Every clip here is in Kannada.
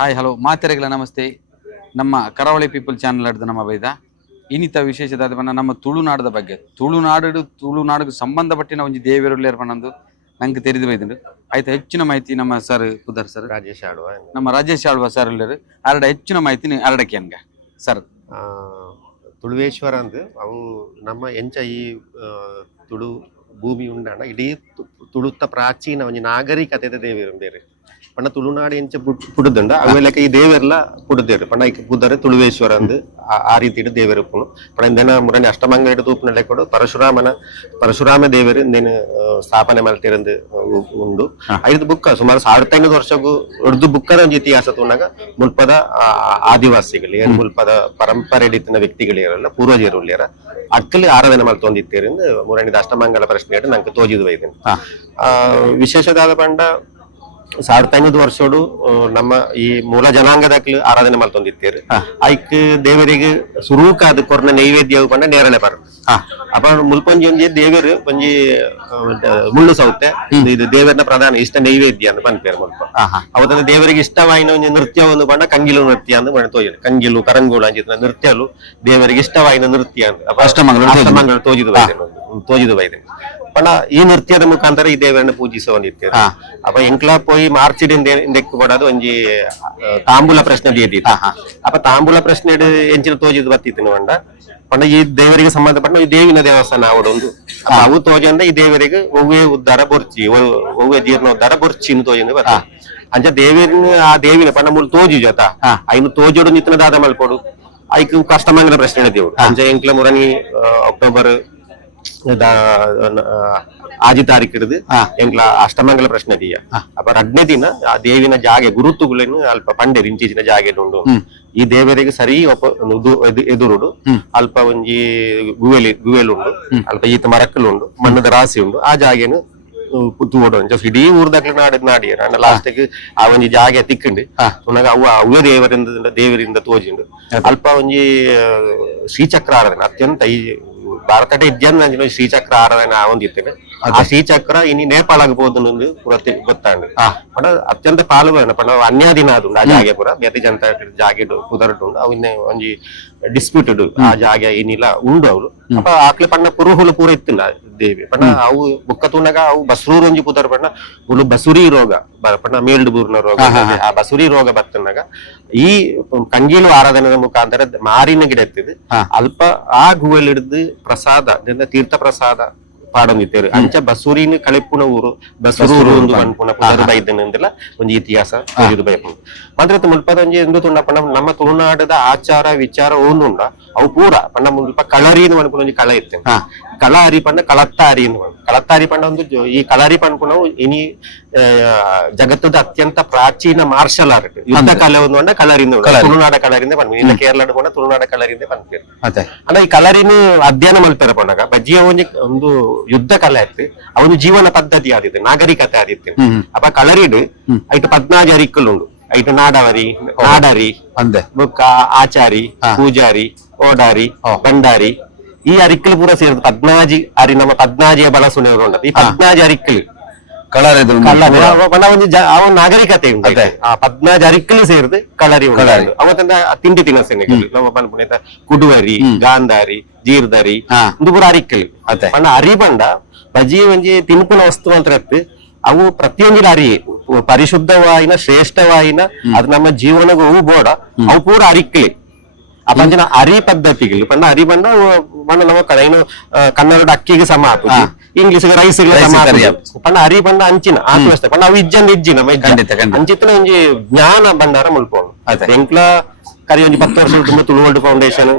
ಹಾಯ್ ಹಲೋ ಮಾತೆರೆಗಳ ನಮಸ್ತೆ. ನಮ್ಮ ಕರಾವಳಿ ಪೀಪಲ್ ಚಾನಲ್ ಹಿಡಿದು ನಮ್ಮ ಬೈದ ಇನ್ನಿತ ವಿಶೇಷದ ನಮ್ಮ ತುಳುನಾಡದ ಬಗ್ಗೆ ತುಳುನಾಡಿಗೆ ಸಂಬಂಧಪಟ್ಟಿನ ಒಂದು ದೇವರುಳ್ಳೇರ್ ಪನ್ನೊಂದು ನಂಗೆ ತೆರೆದು ಬೈದಂಡು ಆಯ್ತು. ಹೆಚ್ಚಿನ ಮಾಹಿತಿ ನಮ್ಮ ಸರ್ ಕುದರ್ ಸರ್ ರಾಜೇಶ್ ಆಳ್ವ ನಮ್ಮ ರಾಜೇಶ್ ಆಳ್ವ ಸರ್ ಉಳ್ಳೇರು ಅರಡ ಹೆಚ್ಚಿನ ಮಾಹಿತಿ ಅರಡಕ್ಕೆ ಹಂಗ ಸರ್. ತುಳುವೇಶ್ವರ ಅಂದು ಅವು ನಮ್ಮ ಎಂಚ ಈ ತುಳು ಭೂಮಿ ಉಂಡಾಣ ಇಡೀ ತುಳುತ್ತ ಪ್ರಾಚೀನ ಒಂದು ನಾಗರಿಕತೆದ ದೇವರು ಬೇರೆ ಪಂಡ ತುಳುನಾಡು ಎಂಚ ಪುಡುದಂಡ ಅವೆಲ್ಲಕ್ಕೆ ಈ ದೇವೆರ್ಲ ಪುಡುದೇರು ಪಂಡ ಐಕ್ ಬುದ್ಧರೆ ತುಳುವೇಶ್ವರ ಅಂದು ಆ ರೀತಿ ದೇವರು ಉಪ್ಪುನು ಪಂಡ ಇಂದೆನ ಮುರನಿ ಅಷ್ಟಮಂಗ ಇಡು ತೂಪಿನಲ್ಲೇ ಕೊಡು ಪರಶುರಾಮ ದೇವರು ಇಂದೇನು ಸ್ಥಾಪನೆ ಮಲ್ತಿರಂದು ಉಂಡು ಐದು ಬುಕ್ಕ ಸುಮಾರು 1500 ವರ್ಷಕ್ಕೂ ಉರ್ದು ಬುಕ್ಕದ ಒಂದು ಇತಿಹಾಸ ತಗೊಂಡಾಗ ಮುಲ್ಪದ ಆದಿವಾಸಿಗಳು ಏನು ಮುಲ್ಪದ ಪರಂಪರೆ ಹಿಡಿತಿನ ವ್ಯಕ್ತಿಗಳಿರಲ್ಲ ಪೂರ್ವಜರು ಉಳ್ಳ್ಯಾರ ಅಕ್ಕಲ್ಲಿ ಆರಾಧನೆ ಮಲ್ತೊಂದಿತ್ತೇರಿಂದ ಮುರಣಿದ ಅಷ್ಟಮಂಗಲ ಪ್ರಶ್ನೆ ನಂಗೆ ತೋಜಿದು ಬೈದೇನೆ. ವಿಶೇಷವಾದ ಪಂಡ 1500 ವರ್ಷೋಡು ನಮ್ಮ ಈ ಮೂಲ ಜನಾಂಗದಾಗ್ಲು ಆರಾಧನೆ ಮಾಡ್ತೊಂದಿತ್ತೇರು ಐಕ್ ದೇವರಿಗೆ ಸುರೂಕಾದ ಕೊರ್ನ ನೈವೇದ್ಯ ಪಂಡ ನೇರಳೆ ಬರ ಅಪ್ಪ ಮುಲ್ಪಂಜಿ ಒಂಜಿ ದೇವರು ಒಂಜಿ ಮುಳ್ಳು ಸೌತೆ ಇದು ದೇವರನ ಪ್ರಧಾನ ಇಷ್ಟ ನೈವೇದ್ಯ ಅಂತ ಪನ್ಪೇರು ಮುಲ್ಪ ಅವತ್ತ ದೇವರಿಗೆ ಇಷ್ಟವಾಯಿನ ಒಂದು ನೃತ್ಯ ಒಂದು ಪಂಡ ಕಂಗಿಲು ನೃತ್ಯ ಅಂತ ಪಂಡ ತೋಜಿ ಕಂಗಿಲು ಕರಂಗೋಳ ಅಂಚಿನ ನೃತ್ಯಲು ದೇವರಿಗೆ ಇಷ್ಟವಾಯಿನ ನೃತ್ಯ ಅಂತ ಅಷ್ಟಮಂಗಳ ತೋಜಿದು ಬೈದೆ ಪಂಡ ಈ ನೃತ್ಯದ ಮುಖಾಂತರ ಈ ದೇವರನ್ನ ಪೂಜಿಸುವ ಒಂದಿತ್ತು ಅಪ್ಪ ಎಂಕ್ಲಾ ಪೋಯಿ ಮಾರ್ಚಿಡಿಂದ ಕೊಡೋದು ಒಂಜಿ ತಾಂಬೂಲ ಪ್ರಶ್ನೆ ದಿಯದಿತ್ತು ಅಪ್ಪ ತಾಂಬೂಲ ಪ್ರಶ್ನೆ ಎಂಚಿನ ತೋಜಿದು ಬತ್ತಿತ್ತು ಪಂಡ ಪಂಡ ಈ ದೇವರಿಗೆ ಸಂಬಂಧಪಟ್ಟ ಈ ದೇವಿನ ದೇವಸ್ಥಾನ ಅವಡೊಂದು ಅವು ತೋಜಂದ ಈ ದೇವರಿಗೆ ಒವ್ವೇ ಉದ್ಧಾರ ಬೊರ್ಚಿ ಒವ್ವೇ ಜೀರ್ಣೋದ್ಧಾರ ಬೊರ್ಚಿನ ತೋಜಂದು ಬತ್ತ ಅಂಚ ದೇವರಿನ ಆ ದೇವಿನ ಪಂಡ ಮುಲ್ ತೋಜು ಜೊತ ಐನು ತೋಜೋಡು ನಿತ್ತನ ದಾದ ಮಲ್ಕೊಡು ಐಕ್ ಕಷ್ಟಮಂಗಲ ಪ್ರಶ್ನೆ ದೇವ್ರು ಅಂಚ ಎಂಕ್ಲ ಮುರನಿ ಅಕ್ಟೋಬರ್ ಆಜಿ ತಾರೀಕು ಹಿಡಿದು ಎಂಕ್ಲ ಅಷ್ಟಮಂಗಲ ಪ್ರಶ್ನೆ ದಿಯ ಅಪ್ಪ 2ನೇ ದಿನ ಆ ದೇವಿನ ಜಾಗೆ ಗುರುತುಗಳನ್ನು ಅಲ್ಪ ಪಂಡೇರು ಇಂಚಿನ ಜಾಗೆ ಉಂಡು ಈ ದೇವರಿಗೆ ಸರಿ ಎದುರುಡು ಅಲ್ಪ ಒಂಜಿ ಗುವೆಲ್ ಉಂಡು ಅಲ್ಪ ಈತ ಮರಕ್ಕಲು ಉಂಡು ಮಣ್ಣದ ರಾಸಿ ಉಂಡು ಆ ಜಾಗೆನು ತೂಡು ಇಡೀ ಊರ್ದಾಗ್ಲ ನಾಡಿಯರ ಲಾಸ್ಟಿಗೆ ಆ ಒಂಜಿ ಜಾಗೆ ತಿಕ್ಕಂಡು ಅವೇ ದೇವರಿಂದ ತೋಜಿಂಡು ಅಲ್ಪ ಒಂಜಿ ಶ್ರೀಚಕ್ರ ಆರಾಧನೆ ಅತ್ಯಂತ ಈ ಭಾರತ ಇದ್ಯಂತ ಶ್ರೀಚಕ್ರ ಆರಾಧನೆ ಒಂದಿತ್ತೇನೆ ಆ ಶ್ರೀಚಕ್ರ ಇನ್ನು ನೇಪಾಳ ಆಗ್ಬೋದು ಪೂರ ಗೊತ್ತಾಂಡು ಪಂಡ ಅತ್ಯಂತ ಪಾಲ್ಗೊಳ್ಳ ಪಂಡ ಅನ್ಯ ದಿನ ಅದು ಆ ಜಾಗೆ ಪೂರ ಬೇತೆ ಜನತ ಜಾಗೆ ಕುದರಟು ಅವು ಇನ್ನೇ ಒಂಜಿ ಡಿಸ್ಪ್ಯೂಟೆಡ್ ಆ ಜಾಗೆ ಇನ್ನಿಲ್ಲ ಉಂಡು ಅವ್ರು ಅಪ್ಪ ಆಕ್ಲೆ ಪಂಡ ಪುರುಹುಲು ಪೂರ ಇತ್ತಿಲ್ಲ ದೇವಿ ಪಂಡ ಅವು ಬುಕ್ಕ ತುಂಡಾಗ ಅವು ಬಸ್ರೂರು ಒಂಜಿ ಕುದರ ಪಂಡ ಉಳು ಬಸುರಿ ರೋಗ ಪಂಡ ಮೇಲ್ಡ್ ಬೂರ್ನ ರೋಗ ಆ ಬಸುರಿ ರೋಗ ಬರ್ತನಾಗ ಈ ಕಂಗೀಲು ಆರಾಧನೆಯ ಮುಖಾಂತರ ಮಾರಿನ ಗಿಡ ಎತ್ತಿದ್ ಅಲ್ಪ ಆ ಗುವೆಲ್ ಹಿಡಿದು ಪ್ರಸಾದ ತೀರ್ಥ ಪ್ರಸಾದ ಪಾಡೊಂದಿತ್ತೇರು ಅಂಚ ಬಸೂರಿನ ಕಳೆಪುಣ ಊರು ಬಸೂರು ಒಂದು ಮಣ್ಪುಣ ಪುನರ್ ಬೈದನೆಂದೆಲ್ಲ ಒಂದು ಇತಿಹಾಸ ಬೈಪುಣ ಮಾತ್ರ ಮುಲ್ಪದ ಒಂಜಿ ಎಂದು ತುಂಡ ಪಂಡ ನಮ್ಮ ತುಳುನಾಡದ ಆಚಾರ ವಿಚಾರ ಒಂದುಂಡ ಅವು ಪೂರ ಪಂಡ ಮುಲ್ಪ ಕಳರಿನ ಮಣ್ಪುಣ ಒಂಜಿ ಕಳ ಇತ್ತೇನೆ ಕಳ ಅರಿ ಪಂಡ ಕಳತ್ತಾರಿ ಕಳತ್ತಾರಿ ಪಂಡ ಒಂದು ಈ ಕಳರಿ ಪಣ್ಪುಣವು ಇನಿ ಜಗತ್ತದ ಅತ್ಯಂತ ಪ್ರಾಚೀನ ಮಾರ್ಷಲ್ ಆರ್ಟ್ ಯುದ್ಧ ಕಲೆ ಒಂದು ಪಂಡ ಕಳರಿಂದ ತುಳುನಾಡ ಕಳರಿಂದ ಪಣ್ಪು ಇಲ್ಲ ಕೇರಳ ಪಂಡ ತುಳುನಾಡ ಕಳರಿಂದ ಪನ್ಪೇರು ಅಲ್ಲ ಈ ಕಳರಿನ ಅಧ್ಯಯನ ಮಲ್ಪೇರ ಪಂಡಾಗ ಬಜ್ಜಿಯ ಒಂದು ಯುದ್ಧ ಕಲೆ ಆಯ್ತು ಅವನು ಜೀವನ ಪದ್ಧತಿ ಆದಿತ್ತು ನಾಗರಿಕತೆ ಆದಿತ್ತು ಅಪ್ಪ ಕಳರಿಡು ಐಟು 14 ಅರಿಕಲ್ ಉಂಡು ಐಟು ನಾಡರಿ ಬೊಕ್ಕ ಆಚಾರಿ ಪೂಜಾರಿ ಓಡಾರಿ ಬಂಡಾರಿ ಈ ಅರಿಕಲ್ ಪೂರ ಸೇರಿದ 14 ಅರಿ ನಮ್ಮ 14 ಬಳಸುವವರು ಉಂಟು ಈ 14 ಅರಿಕಲ್ ಅವನ ನಾಗರಿಕತೆ ಉಂಟು ಆ 14 ಅರಿಕಲ್ ಸೇರಿದು ಕಳರಿ ಉಂಟು ಅವತ್ತಂದ ತಿಂಡಿ ತಿನಸೆನೆಗಳು ನಮ್ಮ ಪನ್ಪುಣಿತ ಕುಡುವರಿ ಗಾಂಧಾರಿ ಜೀರ್ದಾರಿ ಒಂದು ಪೂರ ಅರಿಕಲ್ ಪಂಡ ಅರಿ ಪಂಡ ಬಜಿ ಒಂಜಿ ತಿನ್ಪುನ ವಸ್ತು ಅಂತ ಅವು ಪ್ರತಿಯೊಂದಿನ ಅರಿ ಪರಿಶುದ್ಧವಾಯಿನ ಶ್ರೇಷ್ಠವಾಯಿನ ಅದು ನಮ್ಮ ಜೀವನಗೂ ಹೂ ಬೋಡ ಅವು ಪೂರ ಅರಿಕ್ಲಿ ಅಪಂಚಿನ ಅರಿ ಪದ್ಧತಿಗಳು ಪಂಡ ಅರಿ ಪಂಡ ಪಂಡ ನಮ್ಮ ಏನು ಕನ್ನಡ ಅಕ್ಕಿಗೆ ಸಮ ಆಪುಜಿ ಇಂಗ್ಲಿಷ್ ರೈಸ್ ಪಂಡ ಅರಿ ಪಂಡ ಅಂಚಿನ ಆತ್ಮಸ್ಥೆ ಪಂಡ ಅವು ಇಜ್ಜಿನ ಅಂಚಿತ್ತಿನ ಒಂಜಿ ಜ್ಞಾನ ಭಂಡಾರ ಮುಲ್ಪೋಣ ಎಂಕ್ಲ ಕರಿ ಒಂಜಿ 10 ವರ್ಷ ತುಂಬ ತುಳುವಲ್ಡ್ ಫೌಂಡೇಶನ್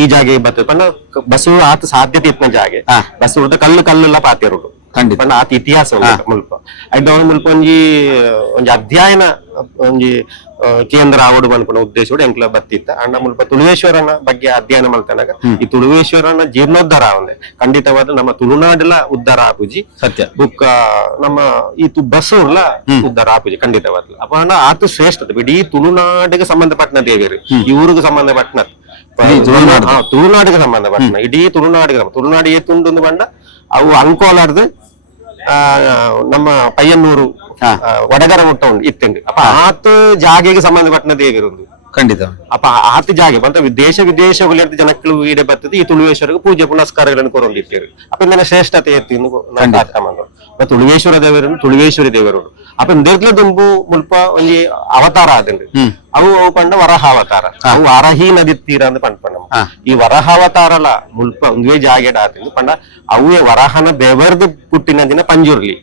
ಈ ಜಾಗೆ ಬರ್ತದೆ ಪಂಡ ಬಸ್ಸು ಆತ ಸಾಧ್ಯತೆ ಇತ್ತಿನ ಜಾಗೆ ಬಸ್ಸು ಕಲ್ಲೆಲ್ಲ ಪಾತಿರುಡು ಪಂಡ ಆತ ಇತಿಹಾಸ ಮುಲ್ಪ ಐದು ಮುಲ್ಪ ಒಂಜಿ ಅಧ್ಯಯನ ಒಂಜಿ ಕೇಂದ್ರ ಆವಡು ಅನ್ಕೊಂಡ ಉದ್ದೇಶ ಎಂಕ್ಲ ಬತ್ತಿತ್ತ ಅಂಡ ಮುಲ್ಪ ತುಳುವೇಶ್ವರನ ಬಗ್ಗೆ ಅಧ್ಯಯನ ಮಾಡ್ತಾನಾಗ ಈ ತುಳುವೇಶ್ವರನ ಜೀರ್ಣೋದ್ಧಾರ ಆವಂದೆ ಖಂಡಿತವಾದ ನಮ್ಮ ತುಳುನಾಡಲ ಉದ್ಧಾರ ಆಪುಜಿ ಸತ್ಯ ಬುಕ್ಕ ನಮ್ಮ ಈ ಬಸೂರ್ಲ ಉದ್ಧಾರ ಆಪುಜಿ ಖಂಡಿತವಾದ ಅಪ್ಪ ಆತು ಶ್ರೇಷ್ಠತೆ ಇಡೀ ತುಳುನಾಡಿಗೆ ಸಂಬಂಧಪಟ್ಟ ದೇವರು ಈ ಊರಿಗೆ ಸಂಬಂಧಪಟ್ಟ ತುಳುನಾಡಿಗೆ ಸಂಬಂಧಪಟ್ಟ ಇಡೀ ತುಳುನಾಡಿಗೆ ತುಂಡು ಬಂಡ ಅವು ಅಂಕೋಲಾರ್ದು ನಮ್ಮ ಪಯ್ಯನ್ನೂರು ವಡಗರ ಮುಟ್ಟ ಉಂಡು ಇತ್ತಂಡು ಅಪ್ಪ ಆತ ಜಾಗೆಗೆ ಸಂಬಂಧಪಟ್ಟ ದೇವಿರುಂದು ಖಂಡಿತ ಅಪ್ಪ ಆತ ಜಾಗೆ ಮತ್ತೆ ದೇಶ ವಿದೇಶಗಳ ಜನಕ್ಕಳು ಈಡೆ ಬರ್ತದೆ ಈ ತುಳುವೇಶ್ವರಿಗೆ ಪೂಜೆ ಪುನಸ್ಕಾರಗಳನ್ನು ಕೊರೊಂದಿತ್ತೇವೆ ಅಪ್ಪ ನನ್ನ ಶ್ರೇಷ್ಠತೆ ಎತ್ತಿ ಅರ್ಥ ಮಾಡೋದು ತುಳುವೇಶ್ವರ ದೇವರು ತುಳುವೇಶ್ವರಿ ದೇವರು ಅಪ್ಪ ನಿರ್ಲ ದುಂಬು ಮುಲ್ಪ ಒಂಜಿ ಅವತಾರ ಆದಂಡು ಅವು ಪಂಡ ವರಹ ಅವತಾರ ಅವು ವರಹಿ ನದಿ ತೀರ ಅಂತ ಪಂಡ ಈ ವರಹ ಅವತಾರಲ ಮುಲ್ಪ ಒಂದೇ ಜಾಗೆಡ ಆತಂದು ಪಂಡ ಅವೇ ವರಹನ ಬೆವರ್ದು ಪುಟ್ಟಿನ ದಿನ ಪಂಜುರ್ಲಿ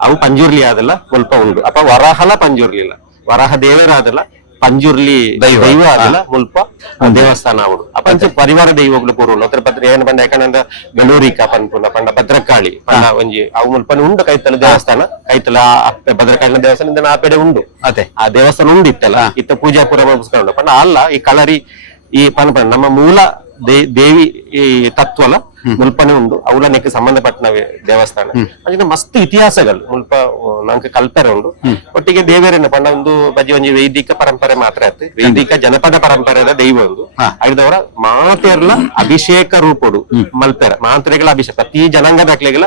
ಅವು ಪಂಜುರ್ಲಿ ಆದಲ್ಲ ಮುಲ್ಪ ಉಂಡು ಅಪ್ಪ ವರಹಲ ಪಂಜುರ್ಲಿಲ್ಲ ವರಹ ದೇವರ ಆದಲ್ಲ ಪಂಜುರ್ಲಿ ದೈವ ಅದಲ್ಲ ಮುಲ್ಪ ದೇವಸ್ಥಾನ ಅವಡು ಅಪಂಚ ಪರಿವಾರ ದೈವಗಳು ಪೂರ್ವ ಅದ್ರ ಪತ್ರ ಏನ್ ಬಂದ ಯಾಕಂದ ಗಲೂರಿಕ ಪನ್ಪುನ ಪಂಡ ಭದ್ರಕಾಳಿ ಪಂಡ ಒಂಜಿ ಅವು ಮುಲ್ಪನ ಉಂಡು ಕೈತಲ ದೇವಸ್ಥಾನ ಕೈತಲ ಭದ್ರಕಾಳಿನ ದೇವಸ್ಥಾನ ಆ ಪೆಡೆ ಉಂಡು ಅದೇ ಆ ದೇವಸ್ಥಾನ ಉಂಡು ಇತ್ತಲ್ಲ ಇತ್ತ ಪೂಜಾ ಪುರ ಮುಗಿಸ್ಕೊಂಡು ಪಂಡ ಅಲ್ಲ ಈ ಕಳರಿ ಈ ಪನ್ಪನ ನಮ್ಮ ಮೂಲ ದೇವಿ ಈ ತತ್ವಲ ಮುಲ್ಪನೆ ಉಂಡು ಅವಲನೆಕ್ಕೆ ಸಂಬಂಧಪಟ್ಟ ದೇವಸ್ಥಾನ ಅದನ್ನ ಮಸ್ತ್ ಇತಿಹಾಸಗಳು ಮುಲ್ಪ ನಂಗೆ ಕಲ್ಪನೆ ಉಂಡು ಒಟ್ಟಿಗೆ ದೇವರೇನ ಪಂಡ ಒಂದು ಬಜಿ ಒಂಜಿ ವೈದಿಕ ಪರಂಪರೆ ಮಾತ್ರ ಆಯ್ತು ವೈದಿಕ ಜನಪದ ಪರಂಪರೆದ ದೈವ ಒಂದು ಐದವರ ಮಾತೆರ್ಲ ಅಭಿಷೇಕ ರೂಪಡು ಮಲ್ಪೆರ ಮಾತ್ರೆಗಳ ಅಭಿಷೇಕ ಪ್ರತಿ ಜನಾಂಗದಾಗ್ಲೆಗಳ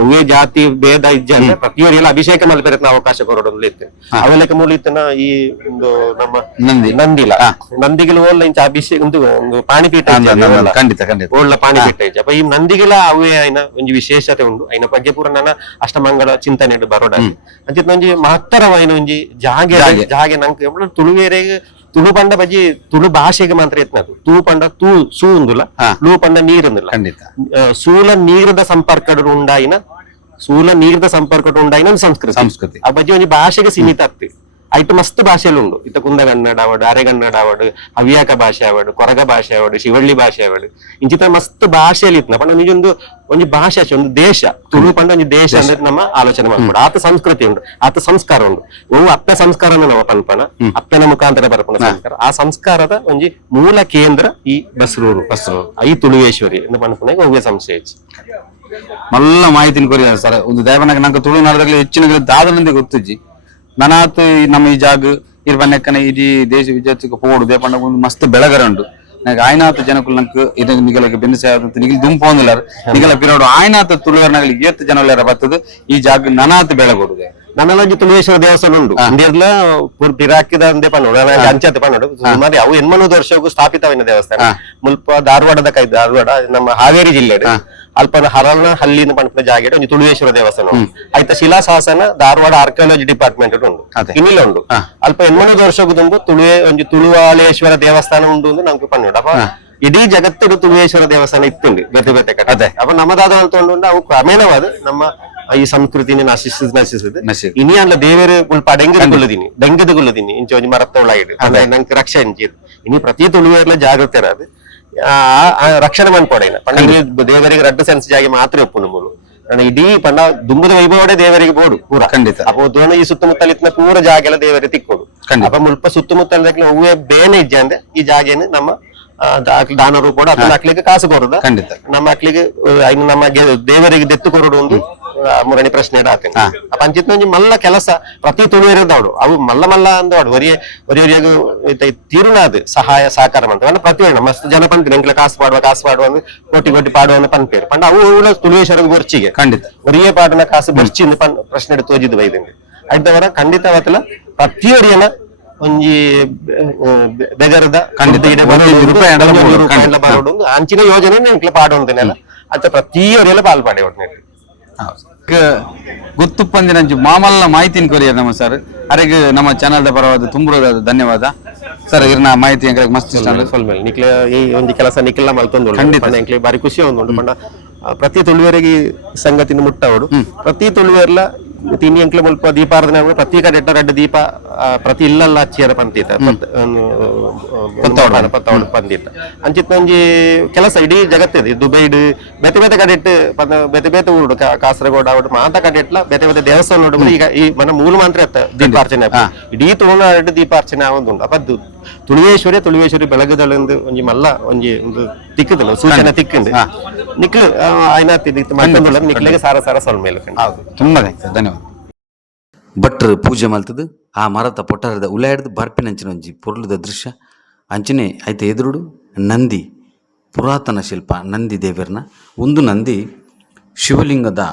ಒವ್ವೇ ಜಾತಿ ಭೇದ ಇಜ್ಜ ಅಂದ್ರೆ ಪ್ರತಿಯೊರಿಗೆಲ್ಲ ಅಭಿಷೇಕ ಮಲ್ಪೆರತ್ನ ಅವಕಾಶ ಕೊರೋಡೊಂದು ಇತ್ತು ಅವೆಲ್ಲಕ್ಕೆ ಮೂಲ ಇತ್ತನ ಈ ಒಂದು ನಮ್ಮ ನಂದಿಲ ನಂದಿಗಳು ಓಲ್ಲ ಇಂಚ ಅಭಿಷೇಕ ಒಂದು ಪಾಣಿಪೀಠ ಖಂಡಿತ ಖಂಡಿತ ಓಳ್ಳ ಪಾಣಿಪೀಠ ಇಜ್ಜ ಅಪ್ಪ ಈ ನಂದಿಗೆಲ ಅವೇ ಐನ ಒಂಜಿ ವಿಶೇಷತೆ ಉಂಡು ಐನ ಬಗ್ಗೆ ಪೂರ ನನ್ನ ಅಷ್ಟಮಂಗಳ ಚಿಂತನೆ ಬರೋಡ ಅಂಚಿತ್ ಒಂಜಿ ಮಹತ್ತರವಾಯಿನ ಒಂಜಿ ಜಾಗೆ ನಂಗೆ ತುಳುವೇರೆಗೆ ತುಳು ಪಂಡ ಬಜಿ ತುಳು ಭಾಷೆಗೆ ಮಾತ್ರ ಎತ್ನದು ತೂ ಪಂಡ ತೂ ಸೂ ಉಂದುಲ ಲೂ ಪಂಡ ನೀರುಂದುಲ ಖಂಡಿತ ಸೂಲ ನೀರದ ಸಂಪರ್ಕ ಉಂಡಾಯಿನ ಸೂಲ ನೀರದ ಸಂಪರ್ಕ ಉಂಡಾಯಿನ ಒಂದು ಸಂಸ್ಕೃತಿ ಆ ಬಜಿ ಒಂಜಿ ಭಾಷೆಗೆ ಸೀಮಿತ ಆಗ್ತಿ ಐಟು ಮಸ್ತ್ ಭಾಷೆಲು ಉಂಡು ಇತ್ತ ಕುಂದಗನ್ನಡ ಆವಡು ಅರೆಗನ್ನಡ ಆವಡು ಹವ್ಯಾಕ ಭಾಷೆ ಆವಡು ಕೊರಗ ಭಾಷೆ ಆವಡು ಶಿವಳ್ಳಿ ಭಾಷೆ ಆವಡು ಇಂಚಿತ ಮಸ್ತ್ ಭಾಷೆಯಲ್ಲಿ ಇತ್ನ ಪಂಡ ನಿಜೊಂದು ಒಂಜಿ ಭಾಷೆ ಒಂದು ದೇಶ ತುಳು ಪಂಡ ಒಂಜಿ ದೇಶ ಅಂದ್ರೆ ನಮ್ಮ ಆಲೋಚನೆ ಮಾಡ್ಬೋದು ಆತ ಸಂಸ್ಕೃತಿ ಉಂಡು ಆತ ಸಂಸ್ಕಾರ ಉಂಡು ಓ ಅಪ್ಪ ಸಂಸ್ಕಾರನ ನಾವು ಪನ್ಪನ ಅಪ್ಪನ ಮುಖಾಂತರ ಬರ್ಪಣ ಸಂಸ್ಕಾರ ಆ ಸಂಸ್ಕಾರದ ಒಂಜಿ ಮೂಲ ಕೇಂದ್ರ ಈ ಬಸ್ರೂರು ಈ ತುಳುವೇಶ್ವರಿ ಎಂದು ಪನ್ಪನ ಒವ್ವೇ ಸಂಶಯ ಮಲ್ಲ ಮಾಹಿತಿನ ಕೊರಿ ಸರ್ ಒಂದು ದೇವನಾಗ ನಂಗೆ ತುಳುನಾಡದಾಗಲಿ ಹೆಚ್ಚಿನ ದಾದನಂದೇ ಗೊತ್ತುಜ್ಜಿ ನನಾತ್ ನಮ್ಮ ಈ ಜಾಗ ಇರ್ಬನ್ನಕ್ಕನ ಇಡೀ ದೇಶ ವಿಜಯಕ್ಕೆ ಪೋಡು ದೇಪಣ್ಣ ಒಂದು ಮಸ್ತ್ ಬೆಳಗರ ಉಂಡು ನನಗೆ ಆಯ್ನಾಥ ಜನಕ್ಕೂ ನಂಗೆ ಇದು ನಿಗಲಕ್ಕೆ ಬೆನ್ನು ಸೇರಿದಂತ ನಿಗಲ್ ದುಂಪೋಂದಿಲ್ಲ ನಿಗಲ ಪಿರೋಡು ಆಯ್ನಾಥ ತುಳುವರ್ನಾಗಲಿ ಏತ್ ಜನ ಬರ್ತದೆ ಈ ಜಾಗ ನನಾತ್ ಬೆಳಗೊಡುದೆ ನನ್ನಲ್ಲೊಂದು ತುಳುವೇಶ್ವರ ದೇವಸ್ಥಾನ ಉಂಟು ಅಂದಿರ್ಲ ಪೂರ್ತಿ ಹಾಕಿದ ಅಂದೇ ಪನ್ನೋಡು ಅಂಚತೆ ಪನ್ನೋಡು ಸುಮಾರು ಅವು 800 ವರ್ಷಕ್ಕೂ ಸ್ಥಾಪಿತವಿನ ದೇವಸ್ಥಾನ ಮುಲ್ಪ ಧಾರವಾಡದ ಧಾರವಾಡ ನಮ್ಮ ಹಾವೇರಿ ಜಿಲ್ಲೆ ಅಲ್ಪನ ಹರನ ಹಲ್ಲಿನ ಪಂಪನ ಜಾಗೆ ಒಂದು ತುಳುವೇಶ್ವರ ದೇವಸ್ಥಾನ ಆಯ್ತ ಶಿಲಾಶಾಸನ ಧಾರವಾಡ ಆರ್ಕಿಯಾಲಜಿ ಡಿಪಾರ್ಟ್ಮೆಂಟ್ ಉಂಟು ಇನ್ನಿಲ್ಲ ಉಂಟು ಅಲ್ಪ 800 ವರ್ಷಕ್ಕೂ ತುಂಬು ಒಂದು ತುಳುವಾಲೇಶ್ವರ ದೇವಸ್ಥಾನ ಉಂಟು ಅಂತ ನಮ್ಗೆ ಪನ್ನೋಡು ಅಪ್ಪ ಇಡೀ ಜಗತ್ತಿನ ತುಳುವೇಶ್ವರ ದೇವಸ್ಥಾನ ಇತ್ತುಂಡು ಬೇತೆ ಬೇತೆ ಕಡೆ ಅಪ್ಪ ನಮ್ಮದಾದ ಅಂತ ಅವು ಕ್ರಮೇಣವಾದ ನಮ್ಮ ಈ ಸಂಸ್ಕೃತಿನ ನಶಿಸುದು ಇನಿ ಅಲ್ಲ ದೇವರು ಮುಲ್ಪ ಡೆಂಗದ ಗುಲ್ಲದಿನಿ ಇಂಚ ಒಂಜಿ ಮರತ್ತೊಳಾಯಿಡು ನಂಗೆ ರಕ್ಷೆ ಇಂಚಿ ಇನಿ ಪ್ರತಿ ತುಳುವೇರ್ಲ ಜಾಗೃತಿ ಇರೋದು ರಕ್ಷಣೆ ಮಾಡ್ಕೊಡೇನ ಪಂಡ ದೇವರಿಗೆ ರಡ್ಡು ಸೆನ್ಸ್ ಜಾಗಿ ಮಾತ್ರ ಒಪ್ಪುನು ಮೂಲು ಇಡೀ ಪಂಡ ದುಂಬದ ವೈಭವಡೆ ದೇವರಿಗೆ ಬೋಡು ಪೂರ ಖಂಡಿತ ಅಪ್ಪ ದೋಣ ಈ ಸುತ್ತಮುತ್ತಲಿನ ಪೂರ ಜಾಗೆಲ್ಲ ದೇವರಿಗೆ ತಿಕ್ಕೋಡು ಅಪ್ಪ ಮುಲ್ಪ ಸುತ್ತಮುತ್ತಲ ಹೂವೇ ಬೇನೆ ಇಜ್ಜ ಅಂದ್ರೆ ಈ ಜಾಗೆನ ನಮ್ಮ ದಾನ ರೂಪೋಡು ಅದನ್ನ ಹಾಕ್ಲಿಕ್ಕೆ ಕಾಸು ಕೊಡುದ ಖಂಡಿತ ನಮ್ಮ ಹಾಕ್ಲಿಕ್ಕೆ ನಮ್ಮ ದೇವರಿಗೆ ದೆತ್ತು ಕೊರೋಡು ಒಂದು ಮೂರನೇ ಪ್ರಶ್ನೆ ಆತೇನೆ ಪಂಚಾಯತ್ ಒಂಜಿ ಮಲ್ಲ ಕೆಲಸ ಪ್ರತಿ ತುಳುವೇರದವಡು ಅವು ಮಲ್ಲ ಮಲ್ಲ ಅಂದವಾಡು ಒರಿಯರಿಯಾಗ ತೀರುನಾದು ಸಹಾಯ ಸಹಕಾರ ಅಂತ ಪ್ರತಿ ಮಸ್ತ್ ಜನ ಪಂಪೇರು ಎಂಕ್ಲ ಕಾಸು ಪಾಡುವ ಅಂದ್ರೆ ಕೋಟಿ ಪಾಡುವ ಪಂಪೇರು ಪಂಡ ಅವು ತುಳುವೇಶ್ವರ ಬರ್ಚಿಗೆ ಖಂಡಿತ ಒರಿಯೇ ಪಾಡಿನ ಕಾಸು ಬರ್ಚಿ ಪ್ರಶ್ನೆ ತೋಜಿದ್ ವೈದಂಗೆ ಅಡ್ಡವರ ಖಂಡಿತ ಅವತ್ತಲ್ಲ ಪ್ರತಿಯೊರಿಯನ ಒಂಜಿ ಬೆಗರದ ರೂಪಾಯಿ ಬರೋಡು ಅಂಚಿನ ಯೋಜನೆ ಎಂಕ್ಲ ಪಾಡುವಂತನೆಲ್ಲ ಅಂತ ಪ್ರತಿಯೊರೆಲ್ಲ ಪಾಲ್ಪಾಡೆ ಒಟ್ಟಿನಲ್ಲಿ ಗೊತ್ತು ಪಂದಿನ ಮಾಮಲ್ಲ ಮಾಹಿತಿನ ಕೊರಿಯ ನಮ್ಮ ಸರ್ ಅರೆಗೆ ನಮ್ಮ ಚಾನಲ್ ಪರವಾದ ತುಂಬ ಧನ್ಯವಾದ ಸರ್ ಇರ್ನ ಮಾಹಿತಿ ಮಸ್ತ್ ಸ್ವಲ್ಪ ನಿಕ್ಲೆ ಈ ಒಂದು ಕೆಲಸ ನಿಕ್ಲ ಮಲ್ತೊಂದು ಬಾರಿ ಖುಷಿ ಒಂದು ಪಂಡ ಪ್ರತಿ ತುಳುವರಿಗೆ ಸಂಗತಿನ ಮುಟ್ಟವಡು ಪ್ರತಿ ತುಳುವೆರ್ಲ ತಿನ್ನಿ ಅಂಕ್ಲೆ ಮುಲ್ಪ ದೀಪಾರಾಧನೆ ಪ್ರತಿ ಕಡೆ ಎರಡು ದೀಪ ಪ್ರತಿ ಇಲ್ಲಲ್ಲ ಹಚ್ಚಿಯರ ಪಂತಿತ್ತ ಪತ್ತವಡು ಪಂದಿತ್ತ ಅಂಚಿತ್ ಒಂಜಿ ಕೆಲಸ ಇಡೀ ಜಗತ್ತಿದೆ ದುಬೈಡ್ ಬೇತೆ ಬೇತೆ ಕಡೆ ಇಟ್ಟು ಬೇತೆ ಬೇತೆ ಊರು ಕಾಸರಗೋಡು ಅವಡು ಮಾತ ಕಡೆ ಇಟ್ಲ ಬೇತೆ ಬೇತೆ ದೇವಸ್ಥಾನ ನೋಡು ಈಗ ಈ ಮನ ಮೂಲ ಮಾತ್ರ ದೀಪಾರ್ಚನೆ ಇಡೀ ತುಳುನಾಡು ದೀಪಾರ್ಚನೆ ಆವೊಂದುಂಡು ಅಪ್ಪ ತುಳುವೇಶ್ವರಿ ಬೆಳಗದಳೆಂದು ಒಂಜಿ ಮಲ್ಲ ಒಂಜಿ ಒಂದು ತಿಕ್ಕದಲ್ಲ ಸೂಚನೆ ತಿಕ್ಕಂಡು ನಿಕ್ಲು ಆಯ್ನ ನಿಕ್ಲೆಗೆ ಸಾರ ಸಾರ ಸ್ವಲ್ಪ ಮೇಲೆ ತುಂಬಾ ಧನ್ಯವಾದ ಭಟ್ರು ಪೂಜೆ ಮಲ್ತದು ಆ ಮರದ ಪೊಟ್ಟರದ ಉಲಾಯ್ದು ಬರ್ಪಿನಂಚಿನ ಒಂಜಿ ಪೊರ್ಲುದ ದೃಶ್ಯ ಅಂಚನೆ ಐತೆ ಎದುರುಡು ನಂದಿ ಪುರಾತನ ಶಿಲ್ಪ ನಂದಿ ದೇವರನ ಒಂದು ನಂದಿ ಶಿವಲಿಂಗದ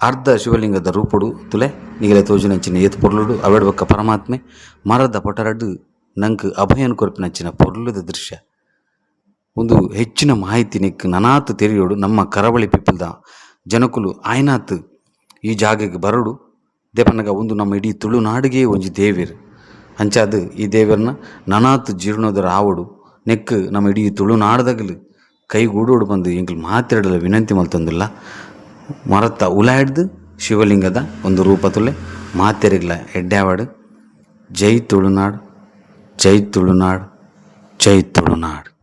ಅರ್ಧ ಶಿವಲಿಂಗದ ರೂಪುಡು ತುಲೆ ನಿಗಲೆ ತೋಜಿನಂಚಿನ ಏತು ಪೊರ್ಲುಡು ಅವೆಡ್ ಬೊಕ್ಕ ಪರಮಾತ್ಮೆ ಮರದ ಪೊಟರಡು ನಂಕ್ ಅಭಯನ್ ಕೊರ್ಪಿನಂಚಿನ ಪೊರ್ಲುದ ದೃಶ್ಯ. ಒಂದು ಹೆಚ್ಚಿನ ಮಾಹಿತಿ ನಿಕ್ ನನಾತ್ ತೆರೆಯೋಡು ನಮ್ಮ ಕರಾವಳಿ ಪೀಪಲ್ದ ಜನಕುಲು ಆಯ್ನಾತ್ ಈ ಜಾಗೆಗೆ ಬರಡು ದೇಪನಗ ಒಂದು ನಮ್ಮ ಇಡೀ ತುಳುನಾಡಿಗೆ ಒಂಜಿ ದೇವೇರು ಅಂಚಾದ ಈ ದೇವರನ್ನ ನನಾತ್ ಜೀರ್ಣೋದರ ಆವಡು ನೆಕ್ ನಮ್ಮ ಇಡೀ ತುಳುನಾಡದಾಗಲು ಕೈಗೂಡೋಡು ಬಂದು ಎಂಗ್ಲು ಮಾತಾಡಲು ವಿನಂತಿ ಮಲ್ತಂದಿಲ್ಲ. ಮರತ್ತ ಉಲಾಯ್ದು ಶಿವಲಿಂಗದ ಒಂದು ರೂಪ ತುಲೆ ಮಾತೆರಿಗ್ಲ ಎಡ್ಡ್ಯಾವಾಡು. ಜೈ ತುಳುನಾಡು, ಜೈ ತುಳುನಾಡು, ಜೈ ತುಳುನಾಡು.